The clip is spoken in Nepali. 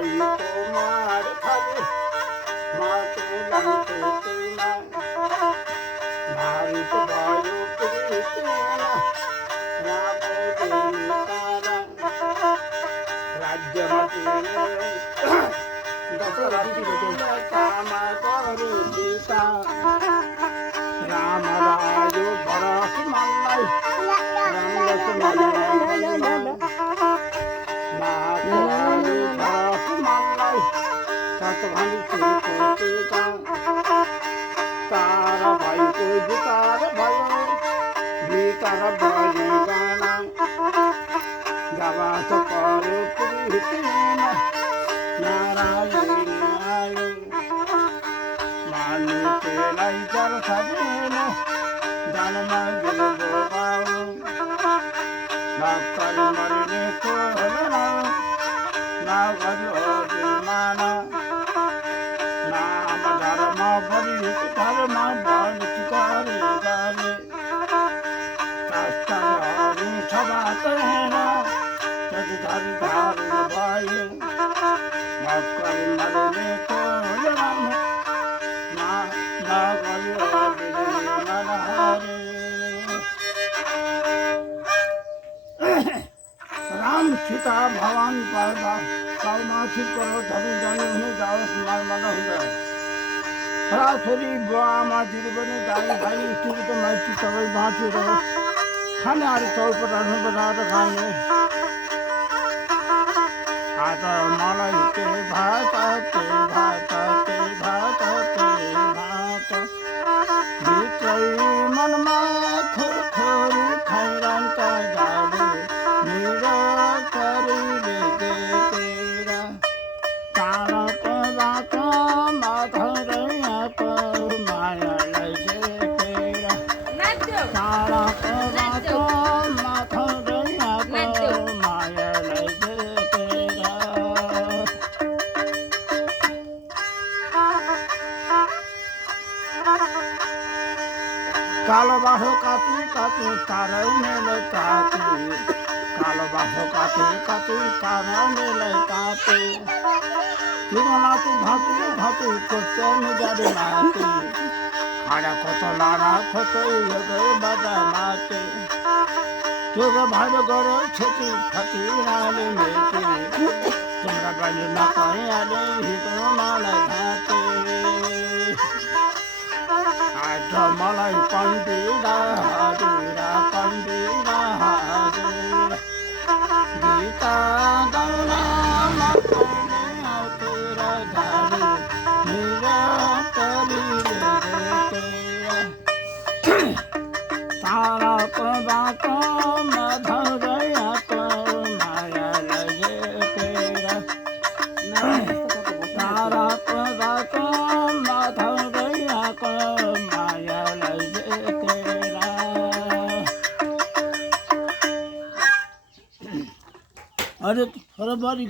ভাই তোমার খাবে মাকে জানতে না ভারত বায়ু প্রীতি না রাবে তারা রাজ্য মাটি দশরথী কামা করে সীতা রাম রাজু ভরত মাল্লাই রাম লক্ষ্মণ तारा भाई को तारा भाई भी तारा भाई गाना गावा तो करो प्रीतिन नारायण नारायण मानु के लाई जल सबेन दान मांगल बाबू बाकर मरने को ना ना गयो माना नाम धर्म बलि धर्म बलि करे गाले शास्त्र सभा कहना तद धर धार भाई मकर मरने को राम ना ना गयो मन हरे राम सीता भगवान पादा कालमासी करो धनु धनु हुने जाओ स्मार मन हुँदा सरासरी बुवा आमा दिदीबहिनी दाइ भाइ इष्टमित्र माइती सबै बाँचेर खानाहरू चौपटारमा बनाएर खाने आज मलाई के भात भित्रै मनमा खुरखुरी खाइरहन्छ गाडी मेरो करीले तेरा ताराको बाटोमा धरैयाको मायालाई देखेर ताराको बाटोमा धरैयाको मायालाई देखेर कालो बाटो काटी काटी तारै मेले काटी कालो बाटो काटी काटी तारा मेले काटी तिमीलाई भाती भाती कोच्यानी जाने माथि खाडा कत लाडा खोतै यो बाजा माथि त्यो भाडो गऱ्यो छेती फती राले मेटी तिम्रो बलि नपाइहाले हिँड्नु मलाई घाँटी आज मलाई पन्दिरा हरिरा पन्दिरा हरिरा गीता गाउन मकैले तेरा धारी मेरा करीले ताराको बाटोमा धरैयाको मायालाई देखेर ताराको बाटोमा धरैयाको मायालाई देखेर अरे थोड़ा बारी